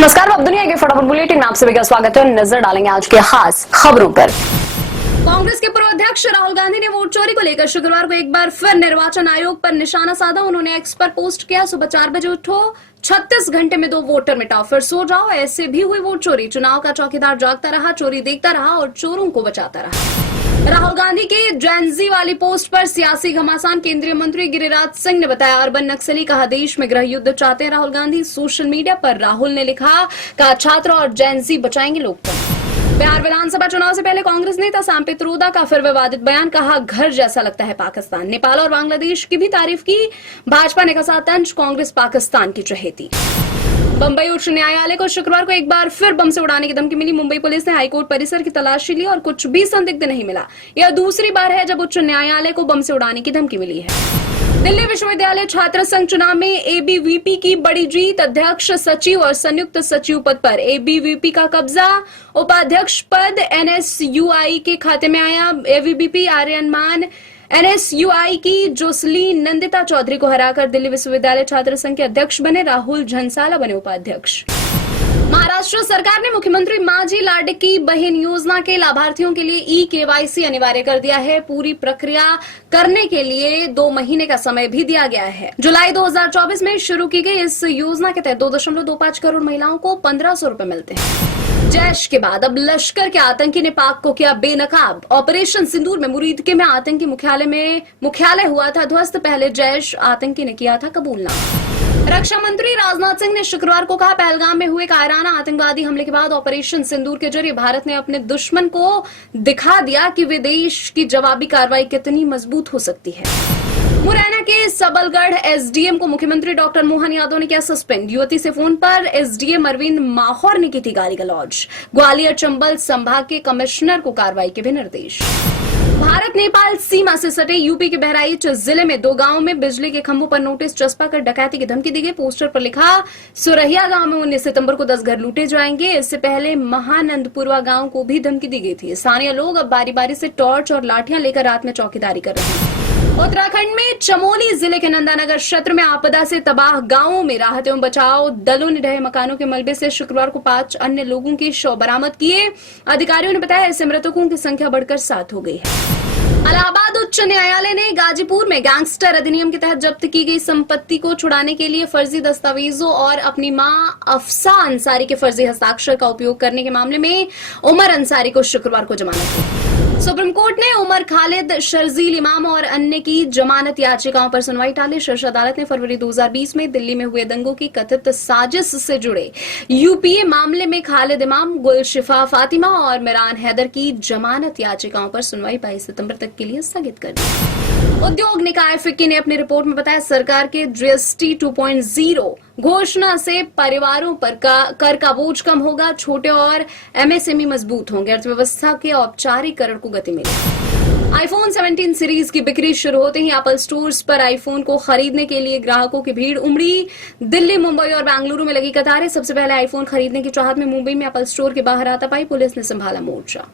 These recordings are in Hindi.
नमस्कार, अब दुनिया के फटाफट बुलेटिन में आप सभी का स्वागत है। नजर डालेंगे आज के खास खबरों पर। कांग्रेस के पूर्व अध्यक्ष राहुल गांधी ने वोट चोरी को लेकर शुक्रवार को एक बार फिर निर्वाचन आयोग पर निशाना साधा। उन्होंने एक्स पर पोस्ट किया, सुबह 4 बजे उठो, 36 घंटे में 2 वोटर मिटाओ, फिर सो जाओ, ऐसे भी हुई वोट चोरी। चुनाव का चौकीदार जागता रहा, चोरी देखता रहा और चोरों को बचाता रहा। राहुल गांधी की जेनजी वाली पोस्ट पर सियासी घमासान केंद्रीय मंत्री गिरिराज सिंह ने बताया, अर्बन नक्सली कहा देश में गृह युद्ध चाहते हैं राहुल गांधी। सोशल मीडिया पर राहुल ने लिखा, कहा छात्र और जेनजी बचाएंगे लोकतंत्र। बिहार विधानसभा चुनाव से पहले कांग्रेस नेता सैम पित्रोदा का फिर विवादित बयान, कहा घर जैसा लगता है पाकिस्तान। नेपाल और बांग्लादेश की भी तारीफ की, भाजपा ने कसा तंज, कांग्रेस पाकिस्तान की चहेती। बंबई उच्च न्यायालय को शुक्रवार को एक बार फिर बम से उड़ाने की धमकी मिली। मुंबई पुलिस ने हाईकोर्ट परिसर की तलाशी ली और कुछ भी संदिग्ध नहीं मिला। यह दूसरी बार है जब उच्च न्यायालय को बम से उड़ाने की धमकी मिली है। दिल्ली विश्वविद्यालय छात्र संघ चुनाव में एबीवीपी की बड़ी जीत, अध्यक्ष, सचिव और संयुक्त सचिव पद पर एबीवीपी का कब्जा। उपाध्यक्ष पद एनएसयूआई के खाते में आया। एबीवीपी आर्यमान एनएसयूआई की जोसलीन नंदिता चौधरी को हराकर दिल्ली विश्वविद्यालय छात्र संघ के अध्यक्ष बने। राहुल झंसाला बने उपाध्यक्ष। महाराष्ट्र सरकार ने मुख्यमंत्री माझी लाडकी बहन योजना के लाभार्थियों के लिए ई-केवाईसी अनिवार्य कर दिया है। पूरी प्रक्रिया करने के लिए 2 महीने का समय भी दिया गया है। जुलाई 2024 में शुरू की गई इस योजना के तहत 2.25 करोड़ महिलाओं को 1500 रुपए मिलते हैं। जैश के बाद अब लश्कर के आतंकी ने पाक को किया बेनकाब। ऑपरेशन सिंदूर में मुरीदके में आतंकी मुख्यालय हुआ था ध्वस्त। पहले जैश आतंकी ने किया था कबूलनामा। रक्षा मंत्री राजनाथ सिंह ने शुक्रवार को कहा, पहलगाम में हुए कायराना आतंकवादी हमले के बाद ऑपरेशन सिंदूर के जरिए भारत ने अपने दुश्मन को दिखा दिया कि वे देश की जवाबी कार्रवाई कितनी मजबूत हो सकती है। मुरैना के सबलगढ़ एसडीएम को मुख्यमंत्री डॉक्टर मोहन यादव ने किया सस्पेंड। युवती से फोन पर एसडीएम अरविंद माहौर ने की थी गाली गलौज। ग्वालियर चंबल संभाग के कमिश्नर को कार्रवाई के भी निर्देश। भारत नेपाल सीमा से सटे यूपी के बहराइच जिले में 2 गांवों में बिजली के खंभों पर नोटिस चस्पा कर डकैती की धमकी दी गई। पोस्टर पर लिखा, सुरहिया गांव में 19 सितंबर को 10 घर लूटे जाएंगे। इससे पहले महानंदपुरवा गांव को भी धमकी दी गई थी। स्थानीय लोग अब बारी बारी से टॉर्च और लाठियां लेकर रात में चौकीदारी कर रहे हैं। उत्तराखंड में चमोली जिले के नंदानगर क्षेत्र में आपदा से तबाह गांवों में राहत एवं बचाव दलों ने ढहे मकानों के मलबे से शुक्रवार को 5 अन्य लोगों के शव बरामद किए। अधिकारियों ने बताया, ऐसे मृतकों की संख्या बढ़कर 7 हो गई है। इलाहाबाद उच्च न्यायालय ने गाजीपुर में गैंगस्टर अधिनियम के तहत जब्त की गई संपत्ति को छुड़ाने के लिए फर्जी दस्तावेजों और अपनी मां अफसा अंसारी के फर्जी हस्ताक्षर का उपयोग करने के मामले में उमर अंसारी को शुक्रवार को जमानत दी। सुप्रीम कोर्ट ने उमर खालिद, शर्जील इमाम और अन्य की जमानत याचिकाओं पर सुनवाई टाली। शीर्ष अदालत ने फरवरी 2020 में दिल्ली में हुए दंगों की कथित साजिश से जुड़े यूपीए मामले में खालिद इमाम, गुलशिफा फातिमा और मिरान हैदर की जमानत याचिकाओं पर सुनवाई 22 सितंबर तक के लिए स्थगित कर दी। उद्योग निकाय फिक्की ने अपनी रिपोर्ट में बताया, सरकार के जीएसटी 2.0 घोषणा से परिवारों पर कर का बोझ कम होगा, छोटे और एमएसएमई मजबूत होंगे, अर्थव्यवस्था के औपचारिकरण को गति मिलेगी। आईफोन 17 सीरीज की बिक्री शुरू होते ही एप्पल स्टोर्स पर आईफोन को खरीदने के लिए ग्राहकों की भीड़ उमड़ी। दिल्ली, मुंबई और बेंगलुरु में लगी कतारें। सबसे पहले आईफोन खरीदने की चाहत में मुंबई में एप्पल स्टोर के बाहर हाथापाई, पुलिस ने संभाला मोर्चा।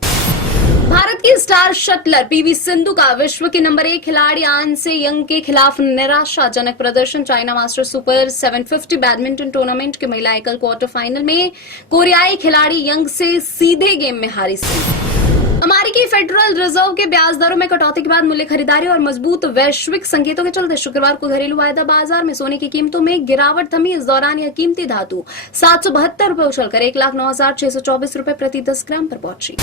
भारत की स्टार शटलर पीवी सिंधु का विश्व की नंबर 1 खिलाड़ी आन से यंग के खिलाफ निराशाजनक प्रदर्शन। China master super 750 badminton tournament के महिला एकल क्वार्टर फाइनल में कोरियाई खिलाड़ी यंग से सीधे गेम में हारी सिंधु। अमेरिकी फेडरल रिजर्व के ब्याज दरों में कटौती के बाद मूल्य खरीदारी और मजबूत वैश्विक संकेतों के चलते शुक्रवार को घरेलू वायदा बाजार में सोने की कीमतों में गिरावट थमी। इस दौरान यह कीमती धातु 772 रुपए उछलकर 1,09,624 रुपए प्रति 10 ग्राम पर पहुंची।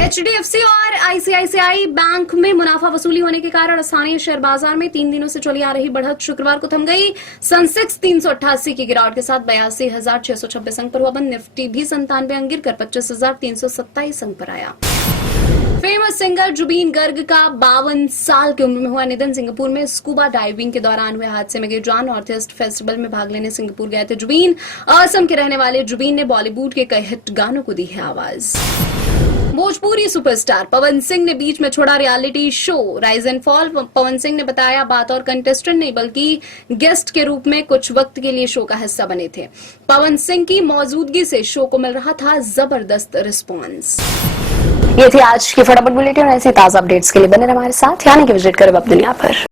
एचडीएफसी और आईसीआईसीआई बैंक में मुनाफा वसूली होने के कारण स्थानीय शेयर बाजार में 3 दिनों से चली आ रही बढ़त शुक्रवार को थम गई। सेंसेक्स 388 की गिरावट के साथ 82,626 अंक पर हुआ बंद। निफ्टी भी 97 अंक गिरकर 25,327 अंक पर आया। फेमस सिंगर जुबीन गर्ग का 52 साल की उम्र में हुआ निधन। सिंगापुर में स्कूबा डाइविंग के दौरान हुए हादसे में गई जान। नॉर्थ ईस्ट फेस्टिवल में भाग लेने सिंगापुर गए थे जुबीन। असम के रहने वाले जुबीन ने बॉलीवुड के कई हिट गानों को दी है आवाज। भोजपुरी सुपरस्टार पवन सिंह ने बीच में छोड़ा reality show rise and fall. Pawan Singh ने बताया, बात और कंटेस्टेंट नहीं बल्कि गेस्ट के रूप में कुछ वक्त के लिए शो का हिस्सा बने थे। पवन सिंह की मौजूदगी से शो को मिल रहा था जबरदस्त रिस्पॉन्स। ये थी आज की फटाफट बुलेटिन। ऐसी ताजा अपडेट्स के लिए बने रहे हमारे साथ, यानी कि विजिट करें अब दुनिया पर।